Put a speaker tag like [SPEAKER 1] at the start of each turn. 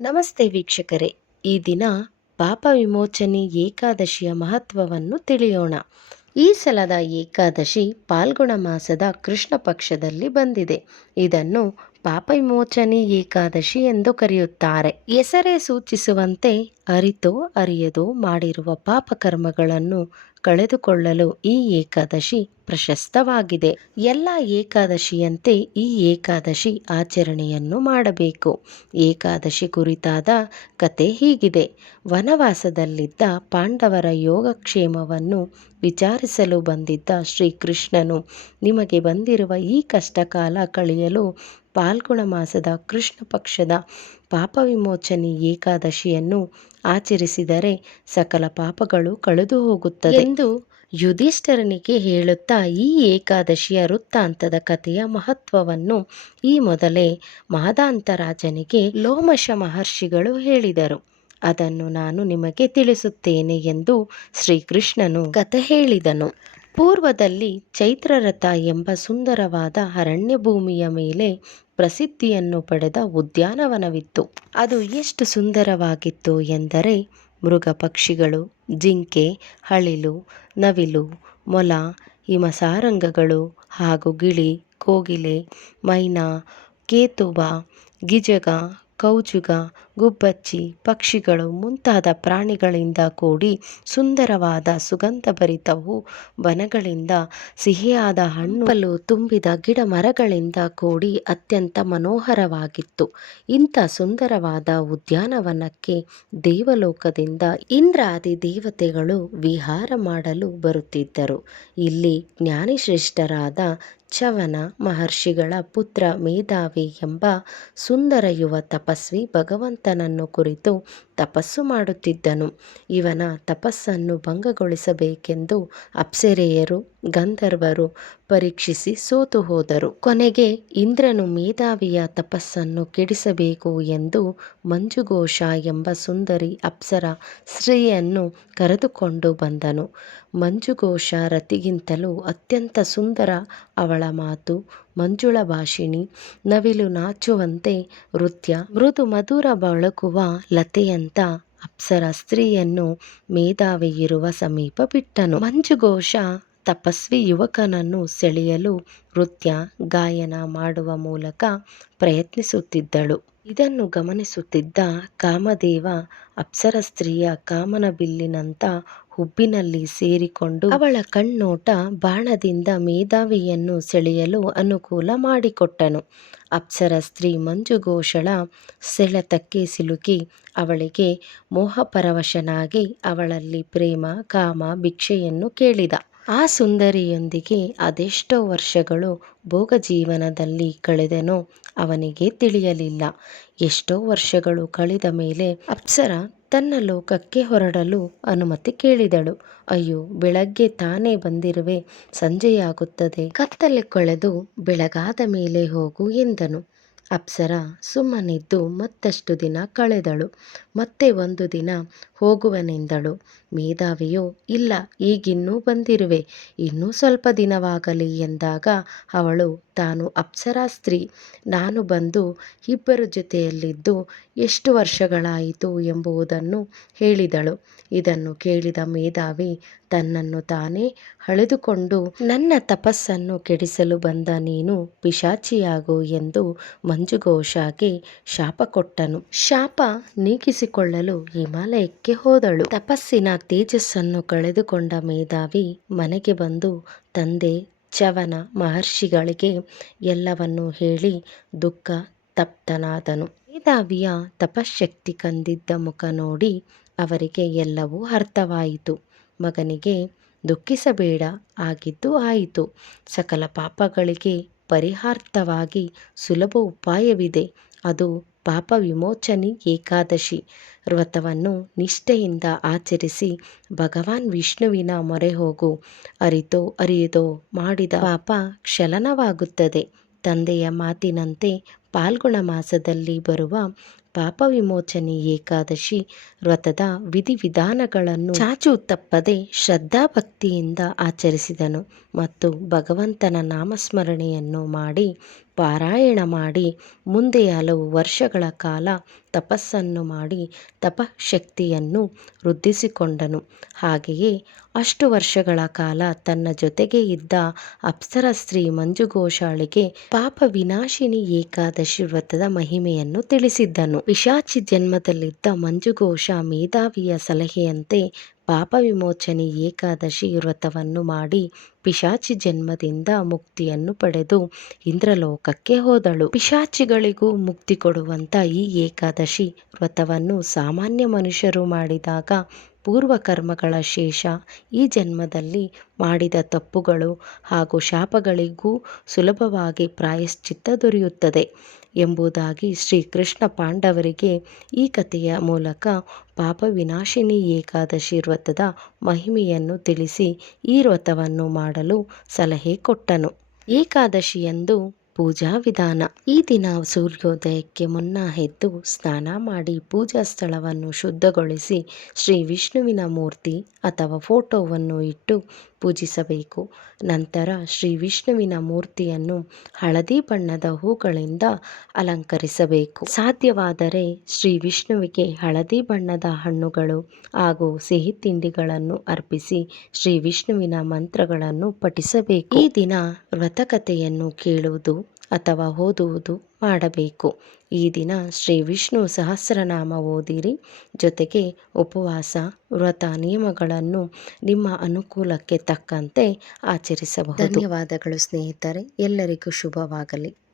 [SPEAKER 1] ನಮಸ್ತೆ ವೀಕ್ಷಕರೇ. ಈ ದಿನ ಪಾಪ ವಿಮೋಚನೆ ಏಕಾದಶಿಯ ಮಹತ್ವವನ್ನು ತಿಳಿಯೋಣ. ಈ ಸಲದ ಏಕಾದಶಿ ಪಾಲ್ಗುಣ ಮಾಸದ ಕೃಷ್ಣ ಪಕ್ಷದಲ್ಲಿ ಬಂದಿದೆ. ಇದನ್ನು ಪಾಪ ವಿಮೋಚನೆ ಏಕಾದಶಿ ಎಂದು ಕರೆಯುತ್ತಾರೆ. ಹೆಸರೇ ಸೂಚಿಸುವಂತೆ ಅರಿತೋ ಅರಿಯದೋ ಮಾಡಿರುವ ಪಾಪಕರ್ಮಗಳನ್ನು ಕಳೆದುಕೊಳ್ಳಲು ಈ ಏಕಾದಶಿ ಪ್ರಶಸ್ತವಾಗಿದೆ. ಎಲ್ಲ ಏಕಾದಶಿಯಂತೆ ಈ ಏಕಾದಶಿ ಆಚರಣೆಯನ್ನು ಮಾಡಬೇಕು. ಏಕಾದಶಿ ಕುರಿತಾದ ಕತೆ ಹೀಗಿದೆ. ವನವಾಸದಲ್ಲಿದ್ದ ಪಾಂಡವರ ಯೋಗಕ್ಷೇಮವನ್ನು ವಿಚಾರಿಸಲು ಬಂದಿದ್ದ ಶ್ರೀಕೃಷ್ಣನು, ನಿಮಗೆ ಬಂದಿರುವ ಈ ಕಷ್ಟಕಾಲ ಕಳೆಯಲು ಪಾಲ್ಗುಣ ಮಾಸದ ಕೃಷ್ಣ ಪಕ್ಷದ ಪಾಪವಿಮೋಚನೆ ಏಕಾದಶಿಯನ್ನು ಆಚರಿಸಿದರೆ ಸಕಲ ಪಾಪಗಳು ಕಳೆದು ಹೋಗುತ್ತದೆ ಎಂದು ಯುಧಿಷ್ಠರನಿಗೆ ಹೇಳುತ್ತಾ ಈ ಏಕಾದಶಿಯ ವೃತ್ತಾಂತದ ಕಥೆಯ ಮಹತ್ವವನ್ನು ಈ ಮೊದಲೇ ಮಾದಾಂತರಾಜನಿಗೆ ಲೋಮಶ ಮಹರ್ಷಿಗಳು ಹೇಳಿದರು. ಅದನ್ನು ನಾನು ನಿಮಗೆ ತಿಳಿಸುತ್ತೇನೆ ಎಂದು ಶ್ರೀಕೃಷ್ಣನು ಕಥೆ ಹೇಳಿದನು. ಪೂರ್ವದಲ್ಲಿ ಚೈತ್ರರಥ ಎಂಬ ಸುಂದರವಾದ ಅರಣ್ಯ ಭೂಮಿಯ ಮೇಲೆ ಪ್ರಸಿದ್ಧಿಯನ್ನು ಪಡೆದ ಉದ್ಯಾನವನವಿತ್ತು. ಅದು ಎಷ್ಟು ಸುಂದರವಾಗಿತ್ತು ಎಂದರೆ ಮೃಗ ಪಕ್ಷಿಗಳು ಜಿಂಕೆ, ಹಳಿಲು, ನವಿಲು, ಮೊಲ, ಹಿಮಸಾರಂಗಗಳು ಹಾಗೂ ಗಿಳಿ, ಕೋಗಿಲೆ, ಮೈನಾ, ಕೇತುಬ, ಗಿಜಗ, ಕೌಜುಗ ಗುಬ್ಬಚ್ಚಿ, ಪಕ್ಷಿಗಳು ಮುಂತಾದ ಪ್ರಾಣಿಗಳಿಂದ ಕೂಡಿ ಸುಂದರವಾದ ಸುಗಂಧಭರಿತವು ವನಗಳಿಂದ ಸಿಹಿಯಾದ ಹಣ್ಣುಗಳು ತುಂಬಿದ ಗಿಡ ಮರಗಳಿಂದ ಕೂಡಿ ಅತ್ಯಂತ ಮನೋಹರವಾಗಿತ್ತು. ಇಂಥ ಸುಂದರವಾದ ಉದ್ಯಾನವನಕ್ಕೆ ದೇವಲೋಕದಿಂದ ಇಂದ್ರಾದಿ ದೇವತೆಗಳು ವಿಹಾರ ಮಾಡಲು ಬರುತ್ತಿದ್ದರು. ಇಲ್ಲಿ ಜ್ಞಾನಿಶ್ರೇಷ್ಠರಾದ ಚವನ ಮಹರ್ಷಿಗಳ ಪುತ್ರ ಮೇಧಾವಿ ಎಂಬ ಸುಂದರ ಯುವ ತಪಸ್ವಿ ಭಗವಂತನನ್ನು ಕುರಿತು ತಪಸ್ಸು ಮಾಡುತ್ತಿದ್ದನು. ಇವನ ತಪಸ್ಸನ್ನು ಭಂಗಗೊಳಿಸಬೇಕೆಂದು ಅಪ್ಸರೆಯರು ಗಂಧರ್ವರು ಪರೀಕ್ಷಿಸಿ ಸೋತು ಹೋದರು. ಕೊನೆಗೆ ಇಂದ್ರನು ಮೇಧಾವಿಯ ತಪಸ್ಸನ್ನು ಕೆಡಿಸಬೇಕು ಎಂದು ಮಂಜುಘೋಷ ಎಂಬ ಸುಂದರಿ ಅಪ್ಸರ ಸ್ತ್ರೀಯನ್ನು ಕರೆದುಕೊಂಡು ಬಂದನು. ಮಂಜುಘೋಷ ರತಿಗಿಂತಲೂ ಅತ್ಯಂತ ಸುಂದರ ಅವಳ ಮಾತು, ಮಂಜುಳ ಭಾಷಿಣಿ, ನವಿಲು ನಾಚುವಂತೆ ನೃತ್ಯ ಮೃದು ಮಧುರ ಬಳಕುವ ಲತೆಯಂತ ಅಪ್ಸರ ಸ್ತ್ರೀಯನ್ನು ಮೇಧಾವಿಯಿರುವ ಸಮೀಪ ಬಿಟ್ಟನು. ಮಂಜುಘೋಷ ತಪಸ್ವಿ ಯುವಕನನ್ನು ಸೆಳೆಯಲು ನೃತ್ಯ, ಗಾಯನ ಮಾಡುವ ಮೂಲಕ ಪ್ರಯತ್ನಿಸುತ್ತಿದ್ದಳು. ಇದನ್ನು ಗಮನಿಸುತ್ತಿದ್ದ ಕಾಮದೇವ ಅಪ್ಸರ ಸ್ತ್ರೀಯ ಕಾಮನ ಕಾಮನಬಿಲ್ಲಿನಂಥ ಹುಬ್ಬಿನಲ್ಲಿ ಸೇರಿಕೊಂಡು ಅವಳ ಕಣ್ಣೋಟ ಬಾಣದಿಂದ ಮೇಧಾವಿಯನ್ನು ಸೆಳೆಯಲು ಅನುಕೂಲ ಮಾಡಿಕೊಟ್ಟನು. ಅಪ್ಸರ ಸ್ತ್ರೀ ಮಂಜುಘೋಷಳ ಸೆಳೆತಕ್ಕೆ ಸಿಲುಕಿ ಅವಳಿಗೆ ಮೋಹಪರವಶನಾಗಿ ಅವಳಲ್ಲಿ ಪ್ರೇಮ, ಕಾಮ, ಭಿಕ್ಷೆಯನ್ನು ಕೇಳಿದ. ಆ ಸುಂದರಿಯೊಂದಿಗೆ ಅದೆಷ್ಟೋ ವರ್ಷಗಳು ಭೋಗ ಜೀವನದಲ್ಲಿ ಕಳೆದೆನೋ ಅವನಿಗೆ ತಿಳಿಯಲಿಲ್ಲ. ಎಷ್ಟೋ ವರ್ಷಗಳು ಕಳೆದ ಮೇಲೆ ಅಪ್ಸರ ತನ್ನ ಲೋಕಕ್ಕೆ ಹೊರಡಲು ಅನುಮತಿ ಕೇಳಿದಳು. ಅಯ್ಯೋ, ಬೆಳಗ್ಗೆ ತಾನೇ ಬಂದಿರುವೆ, ಸಂಜೆಯಾಗುತ್ತದೆ, ಕತ್ತಲೆ ಕೊಳೆದು ಬೆಳಗಾದ ಮೇಲೆ ಹೋಗು ಎಂದನು. ಅಪ್ಸರ ಸುಮ್ಮನಿದ್ದು ಮತ್ತಷ್ಟು ದಿನ ಕಳೆದಳು. ಮತ್ತೆ ಒಂದು ದಿನ ಹೋಗುವನೆಂದಳು. ಮೇಧಾವಿಯು, ಇಲ್ಲ, ಈಗಿನ್ನೂ ಬಂದಿರುವೆ. ಇನ್ನೂ ಸ್ವಲ್ಪ ದಿನವಾಗಲಿ ಎಂದಾಗ ಅವಳು, ತಾನು ಅಪ್ಸರಾ ಸ್ತ್ರೀ. ನಾನು ಬಂದು ಇಬ್ಬರ ಜೊತೆಯಲ್ಲಿದ್ದು ಎಷ್ಟು ವರ್ಷಗಳಾಯಿತು ಎಂಬುದನ್ನು ಹೇಳಿದಳು. ಇದನ್ನು ಕೇಳಿದ ಮೇಧಾವಿ ತನ್ನನ್ನು ತಾನೇ ಅಳೆದುಕೊಂಡು, ನನ್ನ ತಪಸ್ಸನ್ನು ಕೆಡಿಸಲು ಬಂದ ನೀನು ಪಿಶಾಚಿಯಾಗು ಎಂದು ಮಂಜುಘೋಷಾಗೆ ಶಾಪ ಕೊಟ್ಟನು. ಶಾಪ ನೀಗಿಸಿಕೊಳ್ಳಲು ಹಿಮಾಲಯಕ್ಕೆ ಹೋದಳು. ತಪಸ್ಸಿನ ತೇಜಸ್ಸನ್ನು ಕಳೆದುಕೊಂಡ ಮೇಧಾವಿ ಮನೆಗೆ ಬಂದು ತಂದೆ ಚವನ ಮಹರ್ಷಿಗಳಿಗೆ ಎಲ್ಲವನ್ನೂ ಹೇಳಿ ದುಃಖ ತಪ್ತನಾದನು. ಮೇಧಾವಿಯ ತಪಶಕ್ತಿ ಕಂದಿದ್ದ ಮುಖ ನೋಡಿ ಅವರಿಗೆ ಎಲ್ಲವೂ ಅರ್ಥವಾಯಿತು. ಮಗನಿಗೆ ದುಃಖಿಸಬೇಡ, ಆಗಿದ್ದು ಆಯಿತು. ಸಕಲ ಪಾಪಗಳಿಗೆ ಪರಿಹಾರ್ಥವಾಗಿ ಸುಲಭ ಉಪಾಯವಿದೆ. ಅದು ಪಾಪ ವಿಮೋಚನೆ ಏಕಾದಶಿ ವ್ರತವನ್ನು ನಿಷ್ಠೆಯಿಂದ ಆಚರಿಸಿ ಭಗವಾನ್ ವಿಷ್ಣುವಿನ ಮೊರೆ ಹೋಗು, ಅರಿತೋ ಅರಿಯದೋ ಮಾಡಿದ ಪಾಪ ಕ್ಷಲನವಾಗುತ್ತದೆ. ತಂದೆಯ ಮಾತಿನಂತೆ ಪಾಲ್ಗುಣ ಮಾಸದಲ್ಲಿ ಬರುವ ಪಾಪ ವಿಮೋಚನೆ ಏಕಾದಶಿ ವ್ರತದ ವಿಧಿವಿಧಾನಗಳನ್ನು ಚಾಚು ತಪ್ಪದೆ ಶ್ರದ್ಧಾಭಕ್ತಿಯಿಂದ ಆಚರಿಸಿದನು ಮತ್ತು ಭಗವಂತನ ನಾಮಸ್ಮರಣೆಯನ್ನು ಮಾಡಿ ಪಾರಾಯಣ ಮಾಡಿ, ಮುಂದೆ ಹಲವು ವರ್ಷಗಳ ಕಾಲ ತಪಸ್ಸನ್ನು ಮಾಡಿ, ತಪಶಕ್ತಿಯನ್ನು ವೃದ್ಧಿಸಿಕೊಂಡನು. ಹಾಗೆಯೇ ಅಷ್ಟು ವರ್ಷಗಳ ಕಾಲ ತನ್ನ ಜೊತೆಗೆ ಇದ್ದ ಅಪ್ಸರ ಸ್ತ್ರೀ ಮಂಜುಘೋಷಾಳಿಗೆ ಪಾಪ ವಿನಾಶಿನಿ ಏಕಾದಶಿ ವ್ರತದ ಮಹಿಮೆಯನ್ನು ತಿಳಿಸಿದ್ದನು. ಪಿಶಾಚಿ ಜನ್ಮದಲ್ಲಿದ್ದ ಮಂಜುಘೋಷ ಮೇಧಾವಿಯ ಸಲಹೆಯಂತೆ ಪಾಪ ವಿಮೋಚನೆ ಏಕಾದಶಿ ವ್ರತವನ್ನು ಮಾಡಿ ಪಿಶಾಚಿ ಜನ್ಮದಿಂದ ಮುಕ್ತಿಯನ್ನು ಪಡೆದು ಇಂದ್ರಲೋಕಕ್ಕೆ ಹೋದಳು. ಪಿಶಾಚಿಗಳಿಗೂ ಮುಕ್ತಿ ಕೊಡುವಂತ ಈ ಏಕಾದಶಿ ವ್ರತವನ್ನು ಸಾಮಾನ್ಯ ಮನುಷ್ಯರು ಮಾಡಿದಾಗ ಪೂರ್ವ ಕರ್ಮಗಳ ಶೇಷ ಈ ಜನ್ಮದಲ್ಲಿ ಮಾಡಿದ ತಪ್ಪುಗಳು ಹಾಗೂ ಶಾಪಗಳಿಗೂ ಸುಲಭವಾಗಿ ಪ್ರಾಯಶ್ಚಿತ್ತ ದೊರೆಯುತ್ತದೆ. ಎಂಬುದಾಗಿ ಶ್ರೀಕೃಷ್ಣ ಪಾಂಡವರಿಗೆ ಈ ಕಥೆಯ ಮೂಲಕ ಪಾಪ ವಿನಾಶಿನಿ ಏಕಾದಶಿ ವ್ರತದ ಮಹಿಮೆಯನ್ನು ತಿಳಿಸಿ ಈ ವ್ರತವನ್ನು ಮಾಡಲು ಸಲಹೆ ಕೊಟ್ಟನು. ಏಕಾದಶಿಯಂದು ಪೂಜಾ ವಿಧಾನ. ಈ ದಿನ ಸೂರ್ಯೋದಯಕ್ಕೆ ಮುನ್ನ ಎದ್ದು ಸ್ನಾನ ಮಾಡಿ ಪೂಜಾ ಸ್ಥಳವನ್ನು ಶುದ್ಧಗೊಳಿಸಿ ಶ್ರೀ ವಿಷ್ಣುವಿನ ಮೂರ್ತಿ ಅಥವಾ ಫೋಟೋವನ್ನು ಇಟ್ಟು ಪೂಜಿಸಬೇಕು. ನಂತರ ಶ್ರೀ ವಿಷ್ಣುವಿನ ಮೂರ್ತಿಯನ್ನು ಹಳದಿ ಬಣ್ಣದ ಹೂಗಳಿಂದ ಅಲಂಕರಿಸಬೇಕು. ಸಾಧ್ಯವಾದರೆ ಶ್ರೀ ವಿಷ್ಣುವಿಗೆ ಹಳದಿ ಬಣ್ಣದ ಹಣ್ಣುಗಳು ಹಾಗೂ ಸಿಹಿ ತಿಂಡಿಗಳನ್ನು ಅರ್ಪಿಸಿ ಶ್ರೀ ವಿಷ್ಣುವಿನ ಮಂತ್ರಗಳನ್ನು ಪಠಿಸಬೇಕು. ಈ ದಿನ ವ್ರತಕಥೆಯನ್ನು ಕೇಳುವುದು ಅಥವಾ ಓದುವುದು ಮಾಡಬೇಕು. ಈ ದಿನ ಶ್ರೀ ವಿಷ್ಣು ಸಹಸ್ರನಾಮ ಓದಿರಿ. ಜೊತೆಗೆ ಉಪವಾಸ, ವ್ರತ ನಿಯಮಗಳನ್ನು ನಿಮ್ಮ ಅನುಕೂಲಕ್ಕೆ ತಕ್ಕಂತೆ ಆಚರಿಸಬಹುದು. ಧನ್ಯವಾದಗಳು ಸ್ನೇಹಿತರೆ. ಎಲ್ಲರಿಗೂ ಶುಭವಾಗಲಿ.